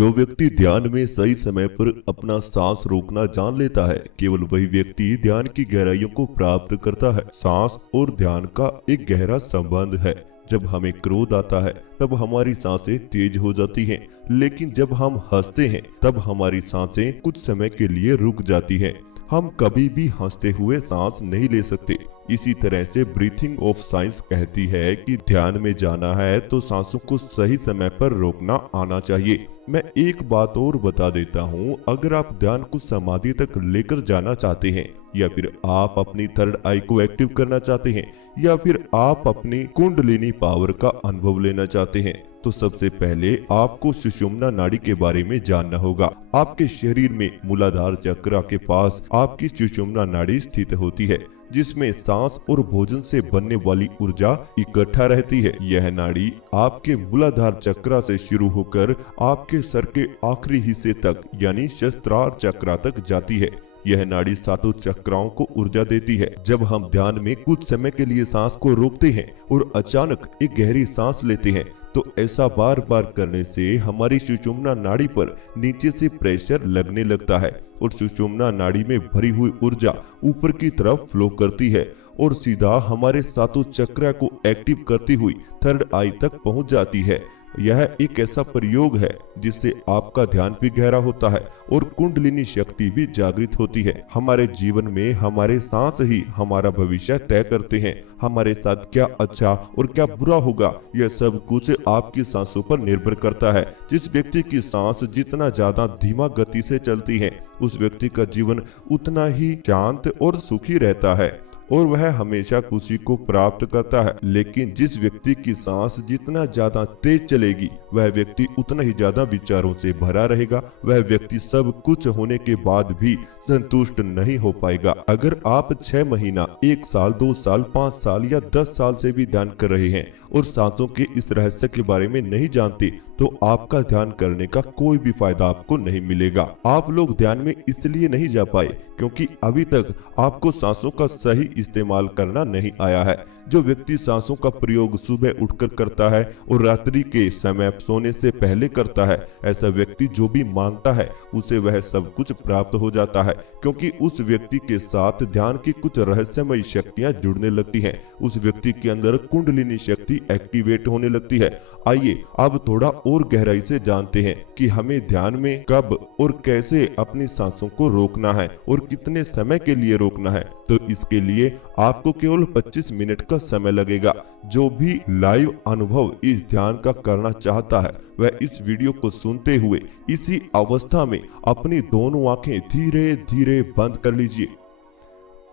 जो व्यक्ति ध्यान में सही समय पर अपना सांस रोकना जान लेता है, केवल वही व्यक्ति ध्यान की गहराइयों को प्राप्त करता है। सांस और ध्यान का एक गहरा संबंध है। जब हमें क्रोध आता है तब हमारी सांसें तेज हो जाती हैं, लेकिन जब हम हंसते हैं तब हमारी सांसें कुछ समय के लिए रुक जाती हैं। हम कभी भी हंसते हुए सांस नहीं ले सकते। इसी तरह से ब्रीथिंग ऑफ साइंस कहती है कि ध्यान में जाना है तो सांसों को सही समय पर रोकना आना चाहिए। मैं एक बात और बता देता हूँ, अगर आप ध्यान को समाधि तक लेकर जाना चाहते हैं, या फिर आप अपनी थर्ड आई को एक्टिव करना चाहते हैं, या फिर आप अपनी कुंडलिनी पावर का अनुभव लेना चाहते हैं, तो सबसे पहले आपको सुषुम्ना नाड़ी के बारे में जानना होगा। आपके शरीर में मूलाधार चक्र के पास आपकी सुषुम्ना नाड़ी स्थित होती है, जिसमें सांस और भोजन से बनने वाली ऊर्जा इकट्ठा रहती है। यह नाड़ी आपके मूलाधार चक्र से शुरू होकर आपके सर के आखिरी हिस्से तक यानी सहस्त्रार चक्र तक जाती है। यह नाड़ी सातों चक्राओं को ऊर्जा देती है। जब हम ध्यान में कुछ समय के लिए सांस को रोकते हैं और अचानक एक गहरी सांस लेते हैं, तो ऐसा बार बार करने से हमारी सुषुम्ना नाड़ी पर नीचे से प्रेशर लगने लगता है और सुषुम्ना नाड़ी में भरी हुई ऊर्जा ऊपर की तरफ फ्लो करती है और सीधा हमारे सातों चक्र को एक्टिव करती हुई थर्ड आई तक पहुंच जाती है। यह एक ऐसा प्रयोग है जिससे आपका ध्यान भी गहरा होता है और कुंडलिनी शक्ति भी जागृत होती है। हमारे जीवन में हमारे सांस ही हमारा भविष्य तय करते हैं। हमारे साथ क्या अच्छा और क्या बुरा होगा, यह सब कुछ आपकी सांसों पर निर्भर करता है। जिस व्यक्ति की सांस जितना ज्यादा धीमा गति से चलती है, उस व्यक्ति का जीवन उतना ही शांत और सुखी रहता है और वह हमेशा खुशी को प्राप्त करता है। लेकिन जिस व्यक्ति की सांस जितना ज्यादा तेज चलेगी, वह व्यक्ति उतना ही ज्यादा विचारों से भरा रहेगा। वह व्यक्ति सब कुछ होने के बाद भी संतुष्ट नहीं हो पाएगा। अगर आप 6 महीना, 1 साल, 2 साल, 5 साल या 10 साल से भी ध्यान कर रहे हैं और सांसों के इस रहस्य के बारे में नहीं जानते, तो आपका ध्यान करने का कोई भी फायदा आपको नहीं मिलेगा। आप लोग ध्यान में इसलिए नहीं जा पाए क्योंकि अभी तक आपको सांसों का सही इस्तेमाल करना नहीं आया है। जो व्यक्ति सांसों का प्रयोग सुबह उठकर करता है और रात्रि के समय सोने से पहले करता है, ऐसा व्यक्ति जो भी मांगता है उसे वह सब कुछ प्राप्त हो जाता है, क्योंकि उस व्यक्ति के साथ ध्यान की कुछ रहस्यमयी शक्तियां जुड़ने लगती हैं। उस व्यक्ति के अंदर कुंडलिनी शक्ति एक्टिवेट होने लगती है। आइए अब थोड़ा और गहराई से जानते हैं कि हमें ध्यान में कब और कैसे अपनी सांसों को रोकना है और कितने समय के लिए रोकना है। तो इसके लिए आपको केवल 25 मिनट का समय लगेगा। जो भी लाइव अनुभव इस ध्यान का करना चाहता है, वह इस वीडियो को सुनते हुए इसी अवस्था में अपनी दोनों आंखें धीरे धीरे बंद कर लीजिए।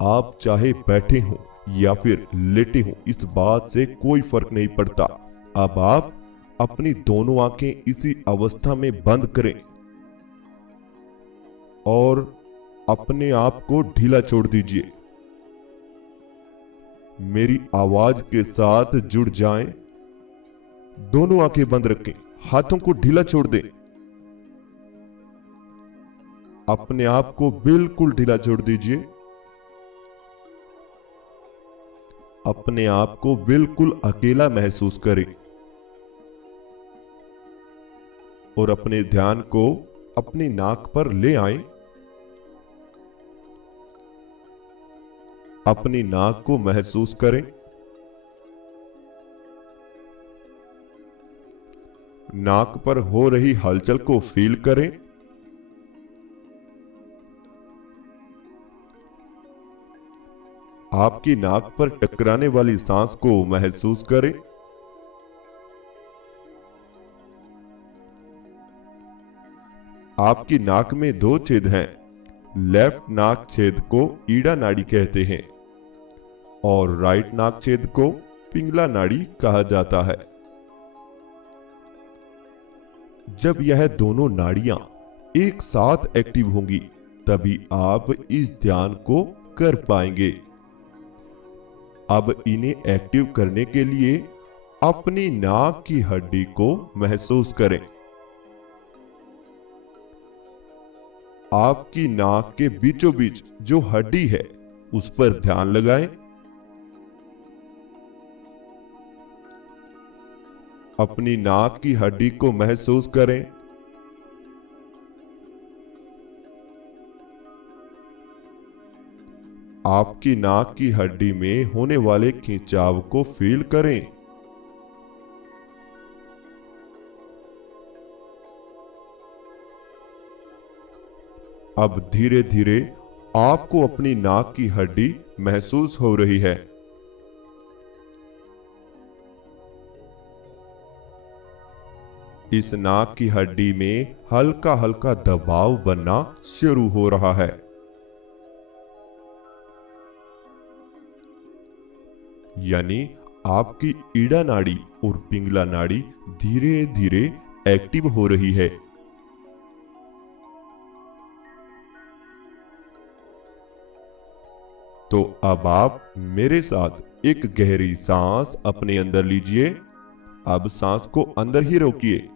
आप चाहे बैठे हों या फिर लेटे हों, इस बात से कोई फर्क नहीं पड़ता। अब आप अपनी दोनों आंखें इसी अवस्था में बंद करें और अपने आप को ढीला छोड़ दीजिए। मेरी आवाज के साथ जुड़ जाएं। दोनों आंखें बंद रखें, हाथों को ढीला छोड़ दें। अपने आप को बिल्कुल ढीला छोड़ दीजिए। अपने आप को बिल्कुल अकेला महसूस करें और अपने ध्यान को अपनी नाक पर ले आएं। अपनी नाक को महसूस करें। नाक पर हो रही हलचल को फील करें। आपकी नाक पर टकराने वाली सांस को महसूस करें। आपकी नाक में 2 छेद हैं। लेफ्ट नाक छेद को ईड़ा नाड़ी कहते हैं और राइट नाक छेद को पिंगला नाड़ी कहा जाता है। जब यह दोनों नाड़ियां एक साथ एक्टिव होंगी, तभी आप इस ध्यान को कर पाएंगे। अब इन्हें एक्टिव करने के लिए अपनी नाक की हड्डी को महसूस करें। आपकी नाक के बीचों बीच जो हड्डी है, उस पर ध्यान लगाएं। अपनी नाक की हड्डी को महसूस करें। आपकी नाक की हड्डी में होने वाले खिंचाव को फील करें। अब धीरे धीरे आपको अपनी नाक की हड्डी महसूस हो रही है। इस नाक की हड्डी में हल्का हल्का दबाव बनना शुरू हो रहा है। यानी आपकी ईड़ा नाड़ी और पिंगला नाड़ी धीरे धीरे एक्टिव हो रही है। तो अब आप मेरे साथ एक गहरी सांस अपने अंदर लीजिए। अब सांस को अंदर ही रोकिए।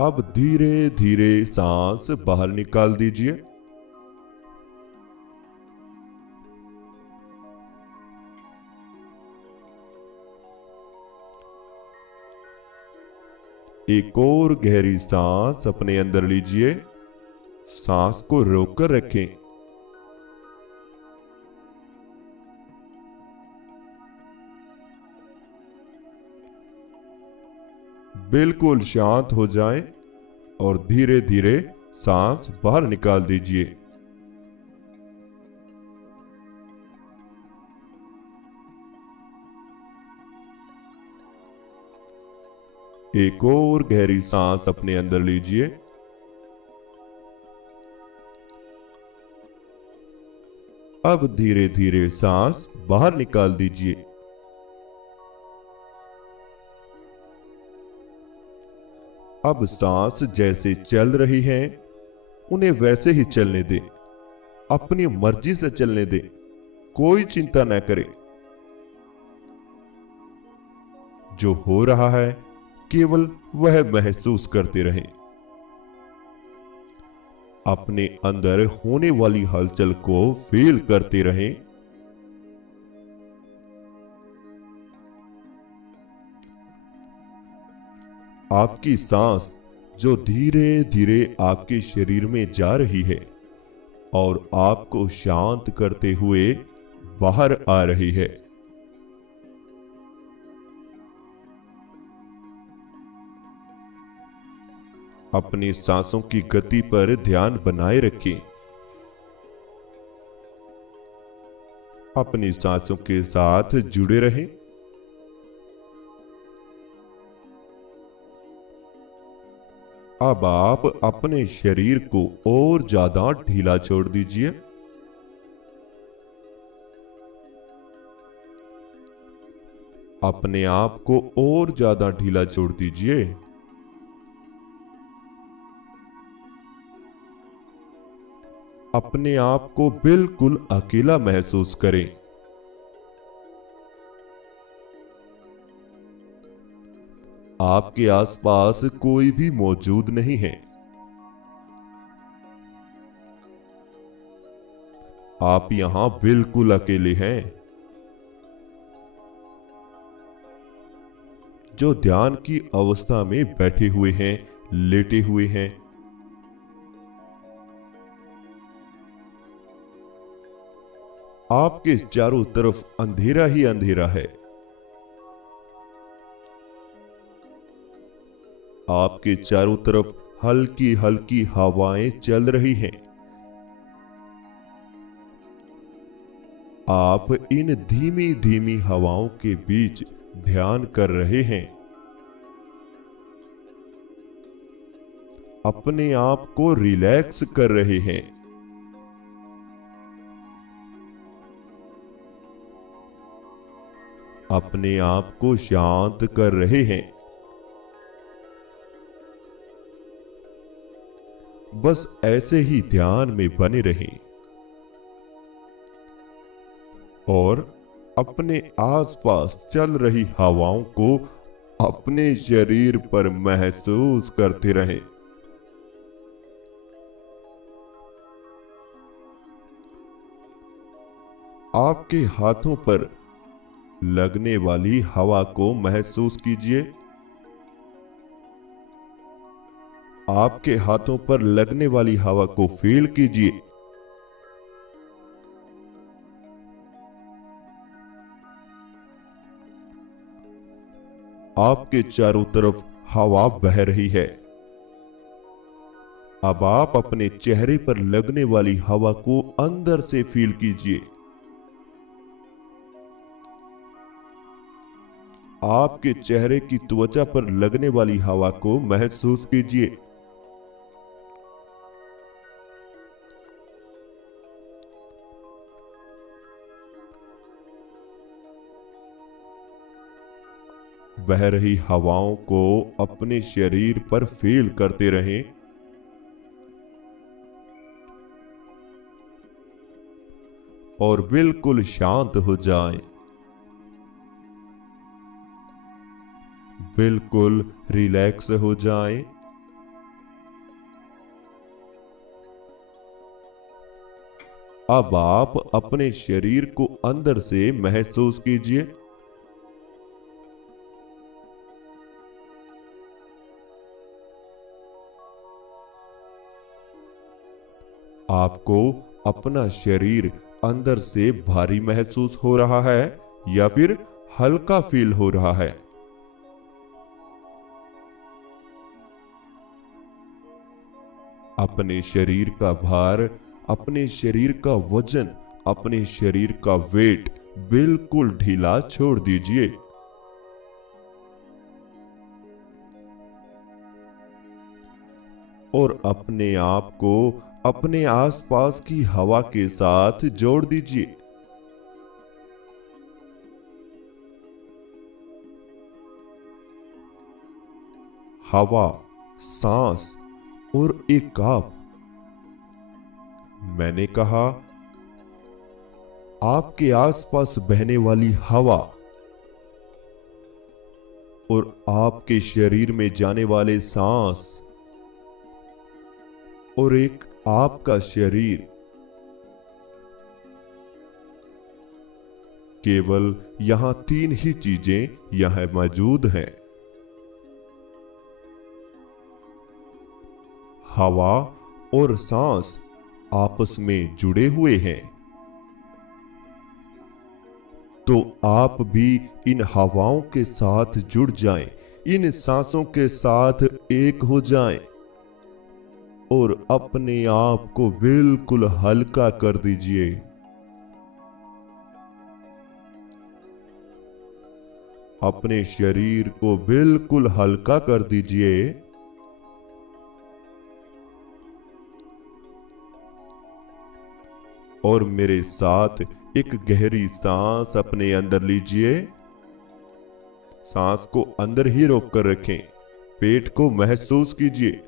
अब धीरे धीरे सांस बाहर निकाल दीजिए। एक और गहरी सांस अपने अंदर लीजिए। सांस को रोककर रखें। बिल्कुल शांत हो जाएं और धीरे धीरे सांस बाहर निकाल दीजिए। एक और गहरी सांस अपने अंदर लीजिए। अब धीरे धीरे सांस बाहर निकाल दीजिए। अब सांस जैसे चल रही है उन्हें वैसे ही चलने दें। अपनी मर्जी से चलने दें। कोई चिंता न करें। जो हो रहा है केवल वह महसूस करते रहें। अपने अंदर होने वाली हलचल को फील करते रहें। आपकी सांस जो धीरे धीरे आपके शरीर में जा रही है और आपको शांत करते हुए बाहर आ रही है। अपनी सांसों की गति पर ध्यान बनाए रखें। अपनी सांसों के साथ जुड़े रहें। अब आप अपने शरीर को और ज्यादा ढीला छोड़ दीजिए। अपने आप को और ज्यादा ढीला छोड़ दीजिए। अपने आप को बिल्कुल अकेला महसूस करें। आपके आसपास कोई भी मौजूद नहीं है। आप यहां बिल्कुल अकेले हैं। जो ध्यान की अवस्था में बैठे हुए हैं, लेटे हुए हैं, आपके चारों तरफ अंधेरा ही अंधेरा है। आपके चारों तरफ हल्की हल्की हवाएं चल रही हैं। आप इन धीमी धीमी हवाओं के बीच ध्यान कर रहे हैं। अपने आप को रिलैक्स कर रहे हैं। अपने आप को शांत कर रहे हैं। बस ऐसे ही ध्यान में बने रहें और अपने आसपास चल रही हवाओं को अपने शरीर पर महसूस करते रहें। आपके हाथों पर लगने वाली हवा को महसूस कीजिए। आपके हाथों पर लगने वाली हवा को फील कीजिए। आपके चारों तरफ हवा बह रही है। अब आप अपने चेहरे पर लगने वाली हवा को अंदर से फील कीजिए। आपके चेहरे की त्वचा पर लगने वाली हवा को महसूस कीजिए। बह रही हवाओं को अपने शरीर पर फील करते रहें। और बिल्कुल शांत हो जाएं। बिल्कुल रिलैक्स हो जाएं। अब आप अपने शरीर को अंदर से महसूस कीजिए। आपको अपना शरीर अंदर से भारी महसूस हो रहा है या फिर हल्का फील हो रहा है? अपने शरीर का भार, अपने शरीर का वजन, अपने शरीर का वेट बिल्कुल ढीला छोड़ दीजिए। और अपने आप को अपने आसपास की हवा के साथ जोड़ दीजिए। हवा, सांस और एक आप। मैंने कहा आपके आसपास बहने वाली हवा और आपके शरीर में जाने वाले सांस और एक आपका शरीर, केवल यहां तीन ही चीजें यहां मौजूद हैं। हवा और सांस आपस में जुड़े हुए हैं। तो आप भी इन हवाओं के साथ जुड़ जाएं, इन सांसों के साथ एक हो जाएं और अपने आप को बिल्कुल हल्का कर दीजिए। अपने शरीर को बिल्कुल हल्का कर दीजिए। और मेरे साथ एक गहरी सांस अपने अंदर लीजिए। सांस को अंदर ही रोक कर रखें। पेट को महसूस कीजिए।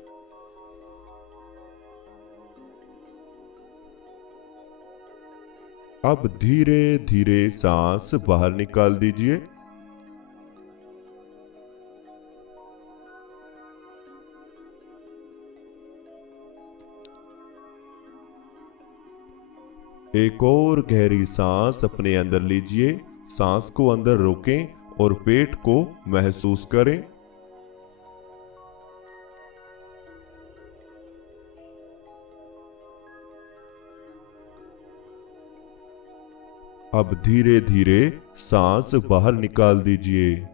अब धीरे धीरे सांस बाहर निकाल दीजिए। एक और गहरी सांस अपने अंदर लीजिए। सांस को अंदर रोकें और पेट को महसूस करें। अब धीरे धीरे सांस बाहर निकाल दीजिए।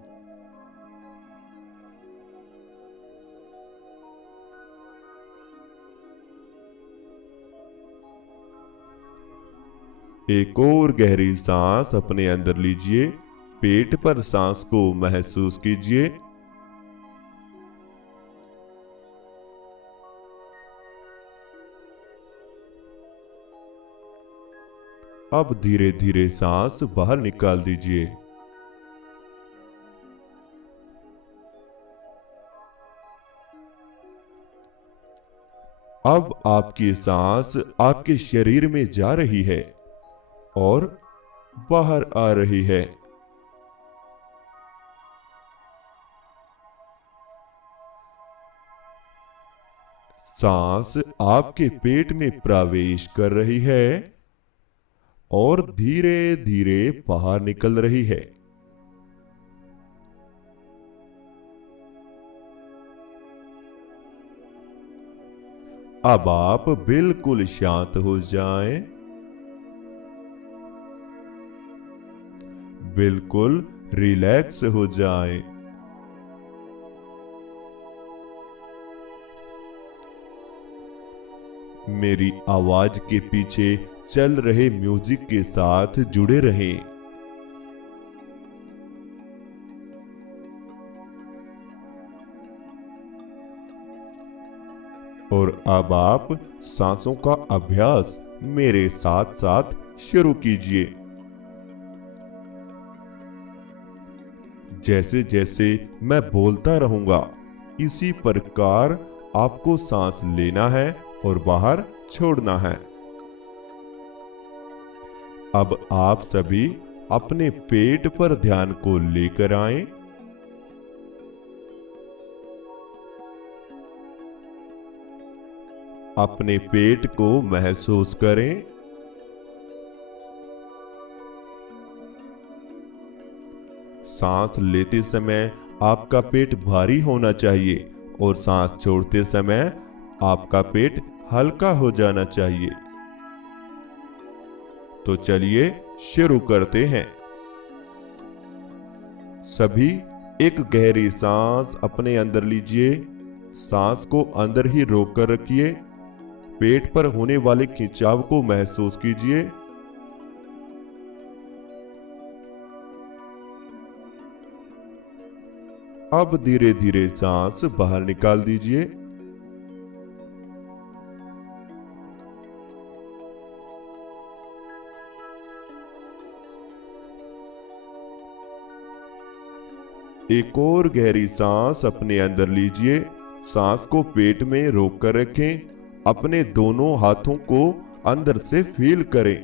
एक और गहरी सांस अपने अंदर लीजिए। पेट पर सांस को महसूस कीजिए। अब धीरे धीरे सांस बाहर निकाल दीजिए। अब आपकी सांस आपके शरीर में जा रही है और बाहर आ रही है। सांस आपके पेट में प्रवेश कर रही है और धीरे धीरे बाहर निकल रही है। अब आप बिल्कुल शांत हो जाएं, बिल्कुल रिलैक्स हो जाएं। मेरी आवाज के पीछे चल रहे म्यूजिक के साथ जुड़े रहें। और अब आप सांसों का अभ्यास मेरे साथ साथ शुरू कीजिए। जैसे जैसे मैं बोलता रहूंगा, इसी प्रकार आपको सांस लेना है और बाहर छोड़ना है। अब आप सभी अपने पेट पर ध्यान को लेकर आएं। अपने पेट को महसूस करें। सांस लेते समय आपका पेट भारी होना चाहिए और सांस छोड़ते समय आपका पेट हल्का हो जाना चाहिए। तो चलिए शुरू करते हैं। सभी एक गहरी सांस अपने अंदर लीजिए। सांस को अंदर ही रोक कर रखिए। पेट पर होने वाले खिंचाव को महसूस कीजिए। अब धीरे धीरे सांस बाहर निकाल दीजिए। एक और गहरी सांस अपने अंदर लीजिए। सांस को पेट में रोक कर रखें। अपने दोनों हाथों को अंदर से फील करें।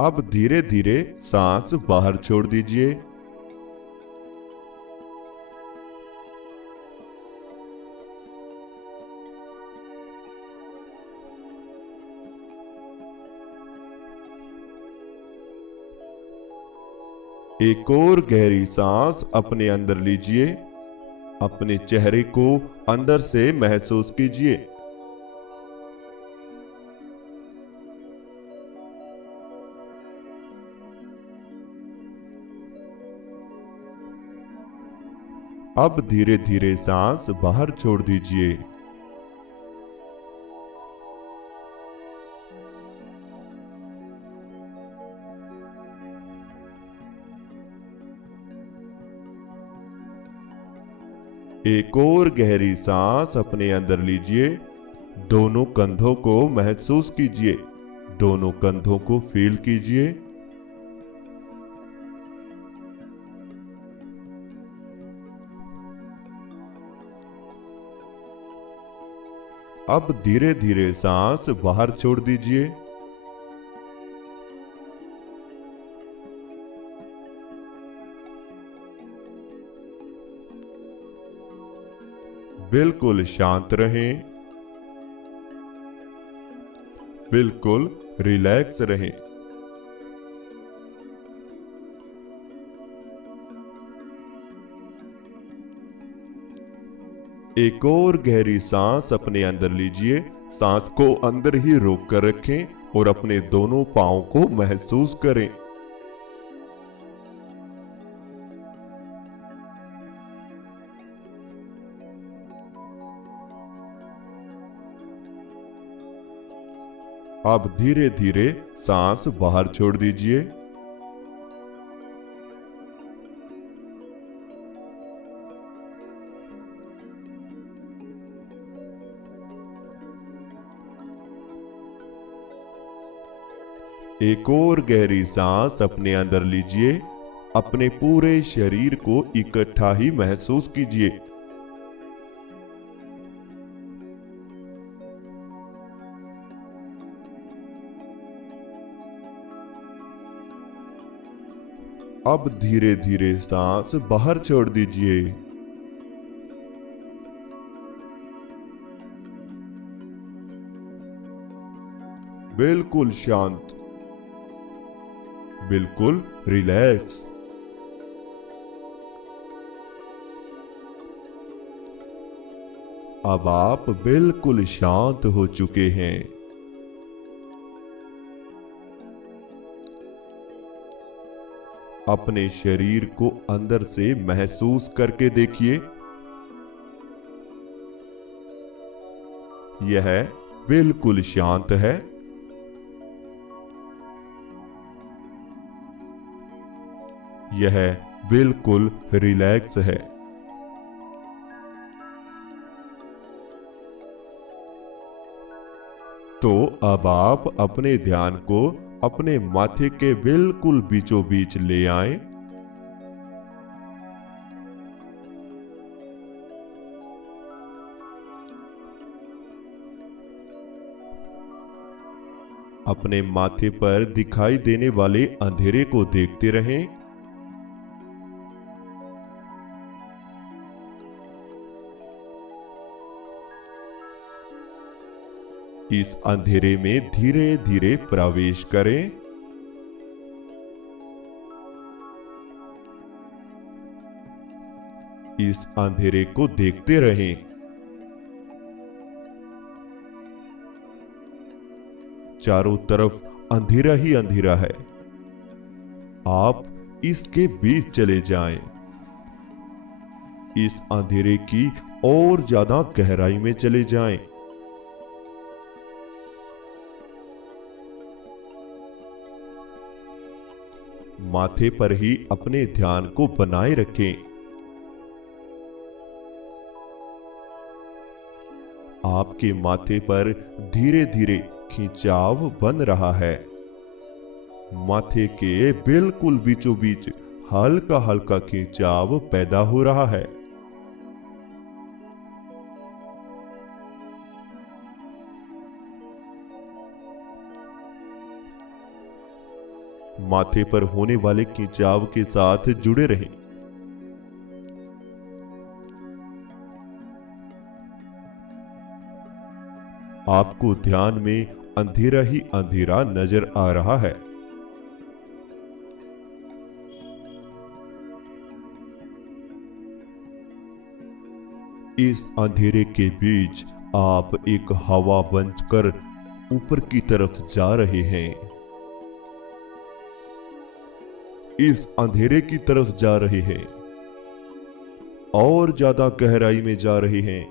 अब धीरे धीरे सांस बाहर छोड़ दीजिए। एक और गहरी सांस अपने अंदर लीजिए। अपने चेहरे को अंदर से महसूस कीजिए। अब धीरे धीरे सांस बाहर छोड़ दीजिए। एक और गहरी सांस अपने अंदर लीजिए। दोनों कंधों को महसूस कीजिए। दोनों कंधों को फील कीजिए। अब धीरे धीरे सांस बाहर छोड़ दीजिए। बिल्कुल शांत रहें। बिल्कुल रिलैक्स रहें। एक और गहरी सांस अपने अंदर लीजिए। सांस को अंदर ही रोक कर रखें और अपने दोनों पांवों को महसूस करें। अब धीरे धीरे सांस बाहर छोड़ दीजिए। एक और गहरी सांस अपने अंदर लीजिए। अपने पूरे शरीर को इकट्ठा ही महसूस कीजिए। अब धीरे धीरे सांस बाहर छोड़ दीजिए। बिल्कुल शांत। बिल्कुल रिलैक्स। अब आप बिल्कुल शांत हो चुके हैं। अपने शरीर को अंदर से महसूस करके देखिए। यह बिल्कुल शांत है। यह बिल्कुल रिलैक्स है। तो अब आप अपने ध्यान को अपने माथे के बिल्कुल बीचों बीच ले आएं। अपने माथे पर दिखाई देने वाले अंधेरे को देखते रहें। इस अंधेरे में धीरे धीरे प्रवेश करें। इस अंधेरे को देखते रहें। चारों तरफ अंधेरा ही अंधेरा है। आप इसके बीच चले जाएं। इस अंधेरे की और ज्यादा गहराई में चले जाएं। माथे पर ही अपने ध्यान को बनाए रखें। आपके माथे पर धीरे धीरे खिंचाव बन रहा है। माथे के बिल्कुल बीचों बीच हल्का हल्का खिंचाव पैदा हो रहा है। माथे पर होने वाले खिंचाव के साथ जुड़े रहें। आपको ध्यान में अंधेरा ही अंधेरा नजर आ रहा है। इस अंधेरे के बीच आप एक हवा बनकर ऊपर की तरफ जा रहे हैं। इस अंधेरे की तरफ जा रहे हैं और ज्यादा गहराई में जा रहे हैं।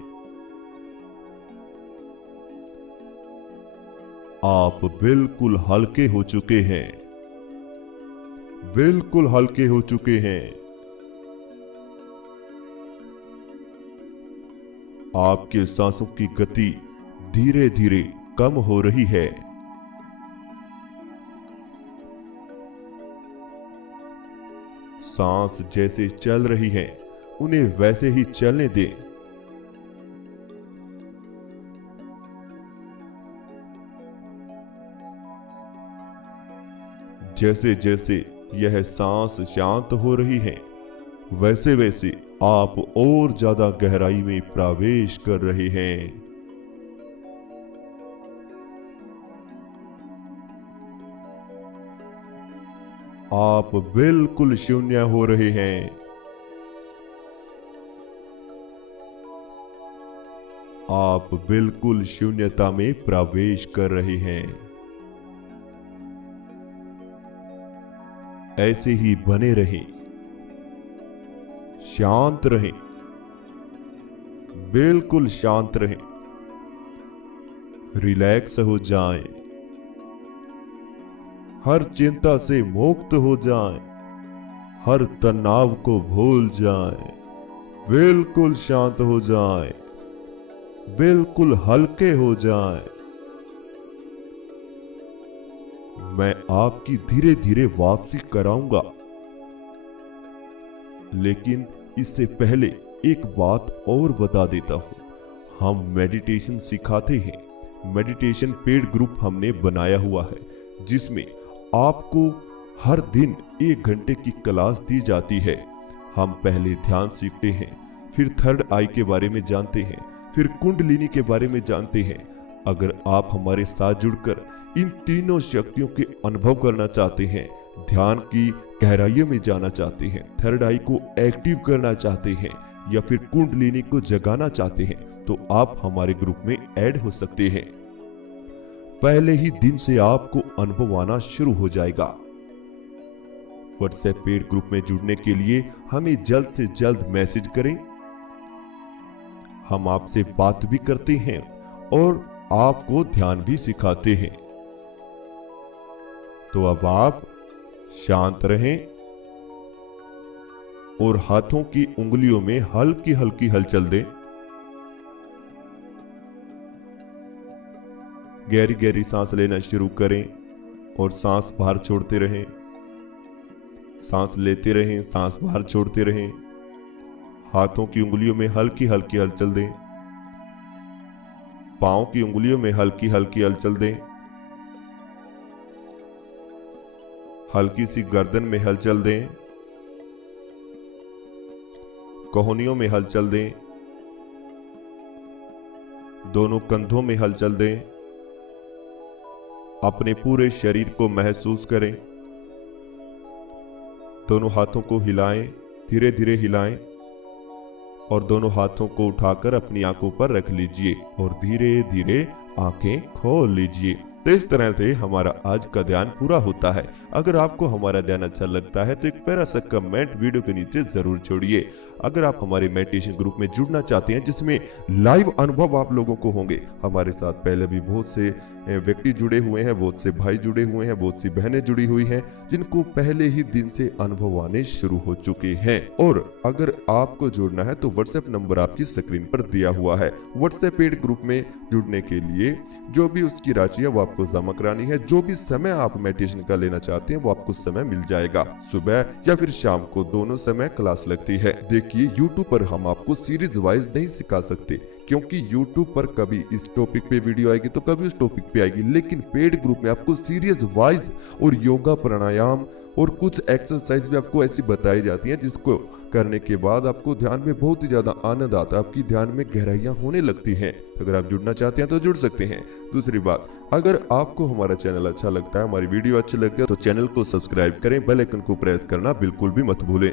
आप बिल्कुल हल्के हो चुके हैं। बिल्कुल हल्के हो चुके हैं। आपके सांसों की गति धीरे धीरे कम हो रही है। सांस जैसे चल रही है उन्हें वैसे ही चलने दें। जैसे जैसे यह सांस शांत हो रही है वैसे वैसे आप और ज्यादा गहराई में प्रवेश कर रहे हैं। आप बिल्कुल शून्य हो रहे हैं। आप बिल्कुल शून्यता में प्रवेश कर रहे हैं। ऐसे ही बने रहें। शांत रहें। बिल्कुल शांत रहें। रिलैक्स हो जाएं। हर चिंता से मुक्त हो जाएं। हर तनाव को भूल जाएं। बिल्कुल शांत हो जाएं। बिल्कुल हल्के हो जाएं। मैं आपकी धीरे धीरे वापसी कराऊंगा, लेकिन इससे पहले एक बात और बता देता हूं। हम मेडिटेशन सिखाते हैं। मेडिटेशन पेड ग्रुप हमने बनाया हुआ है जिसमें आपको हर दिन 1 घंटे की क्लास दी जाती है। हम पहले ध्यान सीखते हैं, फिर थर्ड आई के बारे में जानते हैं, फिर कुंडलिनी के बारे में जानते हैं। अगर आप हमारे साथ जुड़कर इन तीनों शक्तियों के अनुभव करना चाहते हैं ध्यान की गहराइयों में जाना चाहते हैं, थर्ड आई को एक्टिव करना चाहते हैं या फिर कुंडलिनी को जगाना चाहते हैं तो आप हमारे ग्रुप में ऐड हो सकते हैं। पहले ही दिन से आपको अनुभव आना शुरू हो जाएगा। व्हाट्सएप पेड ग्रुप में जुड़ने के लिए हमें जल्द से जल्द मैसेज करें। हम आपसे बात भी करते हैं और आपको ध्यान भी सिखाते हैं। तो अब आप शांत रहें और हाथों की उंगलियों में हल्की हल्की हलचल दें। गहरी गहरी सांस लेना शुरू करें और सांस बाहर छोड़ते रहें। सांस लेते रहें, सांस बाहर छोड़ते रहें। हाथों की उंगलियों में हल्की हल्की हलचल दें। पांव की उंगलियों में हल्की हल्की हलचल दें। हल्की सी गर्दन में हलचल दें। कोहनियों में हलचल दें। दोनों कंधों में हलचल दें। अपने पूरे शरीर को महसूस करें। दोनों हाथों को हिलाएं, धीरे धीरे हिलाएं और दोनों हाथों को उठाकर अपनी आंखों पर रख लीजिए और धीरे धीरे आंखें खोल लीजिए। तो इस तरह से हमारा आज का ध्यान पूरा होता है। अगर आपको हमारा ध्यान अच्छा लगता है तो एक प्यारा सा कमेंट वीडियो के नीचे जरूर छोड़िए। अगर आप हमारे मेडिटेशन ग्रुप में जुड़ना चाहते हैं जिसमें लाइव अनुभव आप लोगों को होंगे, हमारे साथ पहले भी बहुत से व्यक्ति जुड़े हुए हैं, बहुत से भाई जुड़े हुए हैं, बहुत सी बहनें जुड़ी हुई हैं जिनको पहले ही दिन से अनुभव आने शुरू हो चुके हैं। और अगर आपको जुड़ना है तो व्हाट्सएप नंबर आपकी स्क्रीन पर दिया हुआ है। व्हाट्सएप पेड ग्रुप में जुड़ने के लिए जो भी उसकी राशि है वो आपको जमा करानी है। जो भी समय आप मेडिटेशन का लेना चाहते हैं वो आपको समय मिल जाएगा। सुबह या फिर शाम को दोनों समय क्लास लगती है। देखिए YouTube पर हम आपको सीरीज वाइज नहीं सिखा सकते क्योंकि YouTube पर कभी इस टॉपिक पे वीडियो आएगी तो कभी उस टॉपिक पे आएगी, लेकिन पेड ग्रुप में आपको सीरीज वाइज और योगा प्राणायाम और कुछ एक्सरसाइज भी आपको ऐसी बताई जाती हैं जिसको करने के बाद आपको ध्यान में बहुत ही ज्यादा आनंद आता है, आपकी ध्यान में गहराइयां होने लगती हैं। अगर आप जुड़ना चाहते हैं तो जुड़ सकते हैं। दूसरी बात, अगर आपको हमारा चैनल अच्छा लगता है, हमारी वीडियो अच्छी लगती है तो चैनल को सब्सक्राइब करें, बेल आइकन को प्रेस करना बिल्कुल भी मत भूलें।